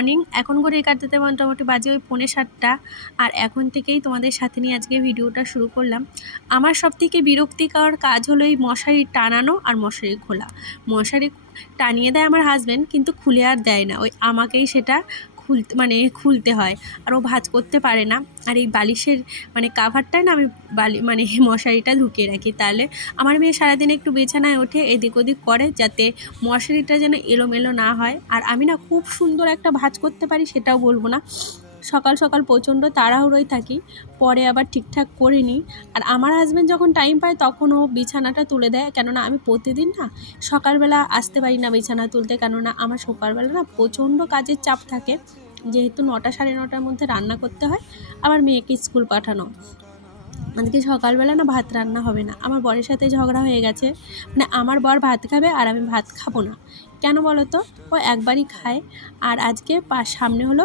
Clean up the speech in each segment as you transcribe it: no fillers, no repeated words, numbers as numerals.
Morning. এখন ঘড়ির কাঁটাতে মোটামুটি বাজে ওই 6:45। আর এখন থেকেই তোমাদের সাথে নিয়ে আজকে ভিডিওটা শুরু করলাম। আমার সবথেকে বিরক্তিকর কাজ হলো এই মশারি টানানো আর মশারি খোলা। মশারি টানিয়ে দেয় আমার হাজব্যান্ড, কিন্তু খুলে আর দেয় না, ওই আমাকেই সেটা খুলতে হয়। আর ও ভাঁজ করতে পারে না। আর এই বালিশের কাভারটায় না আমি মশারিটা ঢুকিয়ে রাখি, তাহলে আমার মেয়ে সারাদিন একটু বিছানায় ওঠে, এদিক ওদিক করে, যাতে মশারিটা যেন এলোমেলো না হয়। আর আমি না খুব সুন্দর একটা ভাঁজ করতে পারি, সেটাও বলবো না। সকাল সকাল প্রচণ্ড তাড়াহুড়োয় থাকি, পরে আবার ঠিকঠাক করে নিই। আর আমার হাজব্যান্ড যখন টাইম পায় তখন ও বিছানাটা তুলে দেয়, কেননা আমি প্রতিদিন না সকালবেলা আসতে পারি না বিছানা তুলতে, কেননা আমার সকালবেলা না প্রচণ্ড কাজের চাপ থাকে, যেহেতু 9টা সাড়ে 9টার মধ্যে রান্না করতে হয়, আবার মেয়েকে স্কুল পাঠানো। আজকে সকালবেলা না ভাত রান্না হবে না। আমার বরের সাথে ঝগড়া হয়ে গেছে, আমার বর ভাত খাবে আর আমি ভাত খাবো না। কেন বলো তো? ও একবারই খায়। আর আজকে সামনে হলো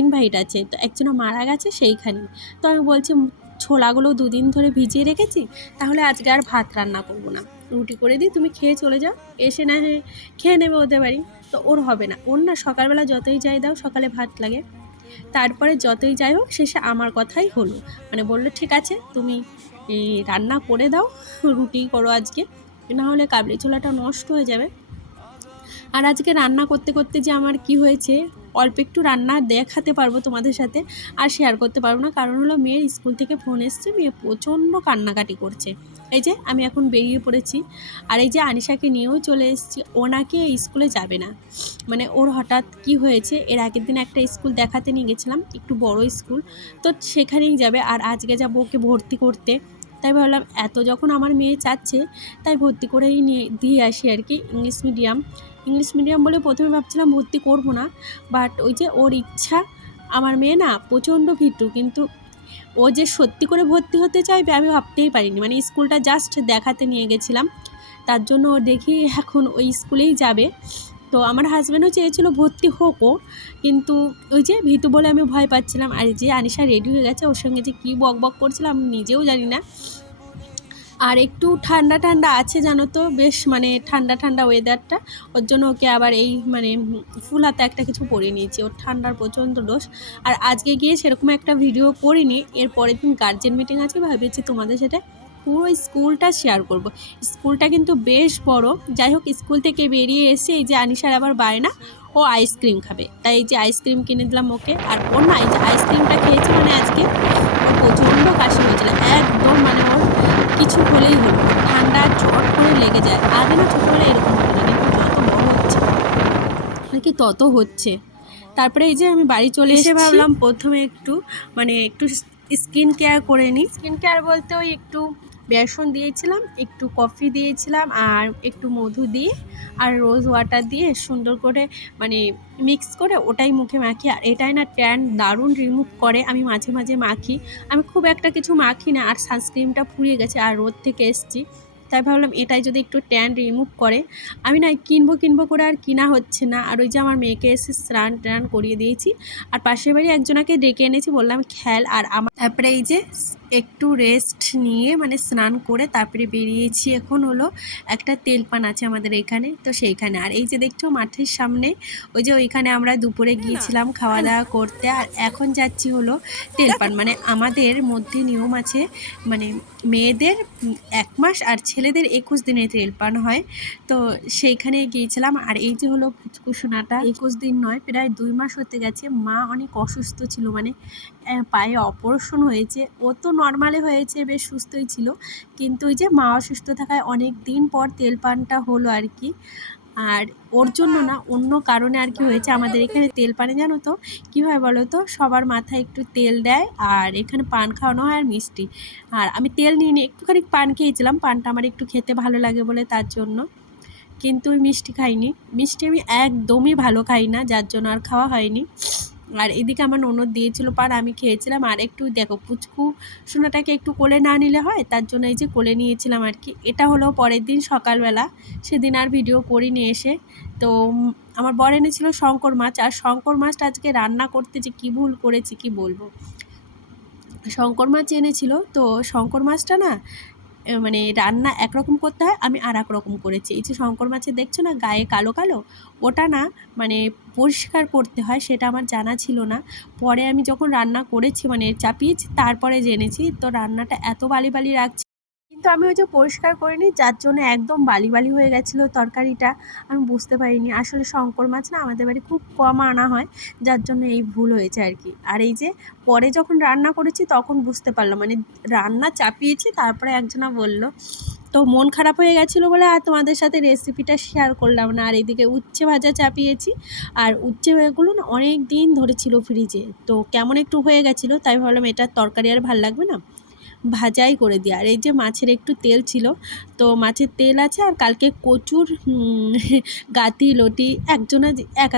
ইনভাইট আছে, তো একজনা মারা গেছে সেইখানে। তো আমি বলছি ছোলাগুলো 2 দিন ধরে ভিজিয়ে রেখেছি, তাহলে আজকে আর ভাত রান্না করবো না, রুটি করে দিই, তুমি খেয়ে চলে যাও, এসে না খেয়ে নেবে ওদের বাড়ি। তো ওর হবে না, ওর না সকালবেলা যতই যাই দাও সকালে ভাত লাগে। তারপরে যতই যাই হোক শেষে আমার কথাই হলো, বললো ঠিক আছে তুমি রান্না করে দাও, রুটি করো আজকে, না হলে কাবলি ছোলাটা নষ্ট হয়ে যাবে। আর আজকে রান্না করতে করতে যে আমার কি হয়েছে, অল্প একটু রান্না দেখাতে পারবো তোমাদের সাথে, আর শেয়ার করতে পারবো না। কারণ হলো মেয়ের স্কুল থেকে ফোন এসছে, মেয়ে প্রচণ্ড কান্নাকাটি করছে। এই যে আমি এখন বেরিয়ে পড়েছি, আর এই যে আনিশাকে নিয়েও চলে এসেছি। ও নাকি স্কুলে যাবে না, ওর হঠাৎ কি হয়েছে, এর আগের দিন একটা স্কুল দেখাতে নিয়ে গেছিলাম, একটু বড় স্কুল, তো সেখানেই যাবে। আর আজকে যাবো ওকে ভর্তি করতে। তাই ভাবলাম এত যখন আমার মেয়ে চাচ্ছে, তাই ভর্তি করেই নিয়ে দিয়ে আসি আর কি। ইংলিশ মিডিয়াম বলে প্রথমে ভাবছিলাম ভর্তি করব না, বাট ওই যে ওর ইচ্ছা। আমার মেয়ে না প্রচণ্ড ভীতু, কিন্তু ও যে সত্যি করে ভর্তি হতে চাইবে আমি ভাবতেই পারিনি। স্কুলটা জাস্ট দেখাতে নিয়ে গেছিলাম, তার জন্য ও দেখি এখন ওই স্কুলেই যাবে। তো আমার হাজব্যান্ডও চেয়েছিল ভর্তি হোকও, কিন্তু ওই যে ভীতু বলে আমি ভয় পাচ্ছিলাম। আর যে আনিশা রেডি হয়ে গেছে, ওর সঙ্গে যে কী বক বক করছিলাম আমি নিজেও জানি না। আর একটু ঠান্ডা ঠান্ডা আছে জানো তো, বেশ ঠান্ডা ঠান্ডা ওয়েদারটা, ওর জন্য ওকে আবার এই ফুল হাতে একটা কিছু পরিয়ে নিয়েছি, ওর ঠান্ডার প্রচণ্ড ডোজ। আর আজকে গিয়ে সেরকম একটা ভিডিও করিনি, এর পরের দিন গার্জেন মিটিং আছে, ভেবেছি তোমাদের সাথে পুরো স্কুলটা শেয়ার করব। স্কুলটা কিন্তু বেশ বড়। যাই হোক, স্কুল থেকে বেরিয়ে এসে এই যে আনিশার আবার বায়না, ও আইসক্রিম খাবে, তাই এই যে আইসক্রিম কিনে দিলাম ওকে। আর ওর না এই যে আইসক্রিমটা খেয়েছে আজকে ওর প্রচণ্ড কাশি হয়েছিল, একদম ওর কিছু হলেই হলো, ঠান্ডা ঝট করে লেগে যায়। আগে না ছোটোবেলায় এরকম হতো না, কিন্তু যত বড় হচ্ছে নাকি তত হচ্ছে। তারপরে এই যে আমি বাড়ি চলে এসে ভাবলাম প্রথমে একটু একটু স্কিন কেয়ার করে নিই। স্কিন কেয়ার বলতে ওই একটু বেসন দিয়েছিলাম, একটু কফি দিয়েছিলাম, আর একটু মধু দিয়ে আর রোজ ওয়াটার দিয়ে সুন্দর করে মিক্স করে ওটাই মুখে মাখি। আর এটাই না ট্যান দারুণ রিমুভ করে। আমি মাঝে মাঝে মাখি, আমি খুব একটা কিছু মাখি না। আর সানস্ক্রিনটা ফুরিয়ে গেছে, আর রোদ থেকে এসছি, তাই ভাবলাম এটাই যদি একটু ট্যান রিমুভ করে। আমি না কিনবো করে আর কিনা হচ্ছে না। আর ওই যে আমার মেয়েকে এসে স্নান টান করিয়ে দিয়েছি, আর পাশের বাড়ি একজনাকে ডেকে এনেছি, বললাম খেল। আর আমার তারপরে এই যে একটু রেস্ট নিয়ে স্নান করে তারপরে বেরিয়েছি। এখন হলো একটা তেলপান আছে আমাদের এখানে, তো সেইখানে। আর এই যে দেখছো মাঠের সামনে, ওই যে ওইখানে আমরা দুপুরে গিয়েছিলাম খাওয়া দাওয়া করতে। আর এখন যাচ্ছি হলো তেলপান। আমাদের মধ্যে নিয়ম আছে, মেয়েদের 1 মাস আর ছেলেদের 21 দিনে তেলপান হয়, তো সেইখানে গিয়েছিলাম। আর এই যে হলো পুচকুসোনাটা 21 দিন নয়, প্রায় 2 মাস হতে গেছে। মা অনেক অসুস্থ ছিল, পায়ে অপারেশন হয়েছে। ও তো নর্মালে হয়েছে, বেশ সুস্থই ছিল, কিন্তু ওই যে মা অসুস্থ থাকায় অনেক দিন পর তেলপানটা হলো আর কি। আর ওর জন্য না, অন্য কারণে আর কি হয়েছে। আমাদের এখানে তেলপানে জানো তো কী হয় বলো তো, সবার মাথায় একটু তেল দেয়, আর এখানে পান খাওয়ানো হয় আর মিষ্টি। আর আমি তেল নিয়ে একটুখানি পান খেয়েছিলাম, পানটা আমার একটু খেতে ভালো লাগে বলে, তার জন্য। কিন্তু ওই মিষ্টি খাইনি, মিষ্টি আমি একদমই ভালো খাই না, যার জন্য আর খাওয়া হয়নি। আর এদিকে আমার ননদ দিয়েছিল পান, আমি খেয়েছিলাম। আর একটু দেখো পুচকু সোনাটাকে একটু কোলে না নিলে হয়, তার জন্য এই যে কোলে নিয়েছিলাম আর কি। এটা হলো পরের দিন সকালবেলা, সেদিন আর ভিডিও করিনি এসে। তো আমার বর এনেছিল শঙ্কর মাছ, আর শঙ্কর মাছটা আজকে রান্না করতে যে কী ভুল করেছি কি বলবো। শঙ্কর মাছ এনেছিল, তো শঙ্কর মাছটা না মানে রান্না একরকম করতে হয়, আমি আর এক রকম করেছি। এই যে শঙ্কর মাছের দেখছো না গায়ে কালো কালো, ওটা না মানে পরিষ্কার করতে হয়, সেটা আমার জানা ছিল না। পরে আমি যখন রান্না করেছি মানে চাপিয়েছি তারপরে জেনেছি। তো রান্নাটা এত বালি বালি রাখছি, কিন্তু আমি ওই যে পরিষ্কার করিনি, যার জন্য একদম বালি বালি হয়ে গেছিলো তরকারিটা। আমি বুঝতে পারিনি, আসলে শঙ্কর মাছ না আমাদের বাড়ি খুব কম আনা হয়, যার জন্য এই ভুল হয়েছে আর কি। আর এই যে পরে যখন রান্না করেছি তখন বুঝতে পারলাম, মানে রান্না চাপিয়েছি তারপরে একজনা বলল, তো মন খারাপ হয়ে গেছিলো বলে আর তোমাদের সাথে রেসিপিটা শেয়ার করলাম না। আর এদিকে উচ্ছে ভাজা চাপিয়েছি, আর উচ্ছে এগুলো না অনেক দিন ধরে ছিল ফ্রিজে, তো কেমন একটু হয়ে গেছিলো, তাই ভাবলাম এটার তরকারি আর ভাল লাগবে না, ভাজাই করে দিই। আর এই যে মাছের একটু তেল ছিল, তো মাছের তেল আছে, আর কালকে কচুর গাতি লতি এক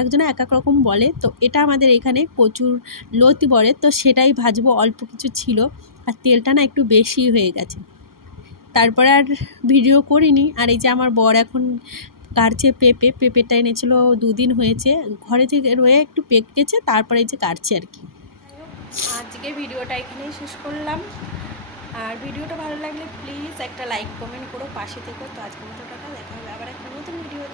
একজনা এক এক রকম বলে, তো এটা আমাদের এখানে কচুর লতি বলে, তো সেটাই ভাজবো। অল্প কিছু ছিল আর তেলটা না একটু বেশি হয়ে গেছে, তারপরে আর ভিডিও করিনি। আর এই যে আমার বর এখন কাটছে পেঁপেটা এনেছিল 2 দিন হয়েছে, ঘরে থেকে রয়ে একটু পেকেছে, তারপরে এই যে কাটছে আর কি। আজকে ভিডিওটা এখানেই শেষ করলাম, আর ভিডিওটা ভালো লাগলে প্লিজ একটা লাইক কমেন্ট করো, পাশে থেকো। তো আজকের মতো টাটা, দেখা হবে আবার একটা নতুন ভিডিও।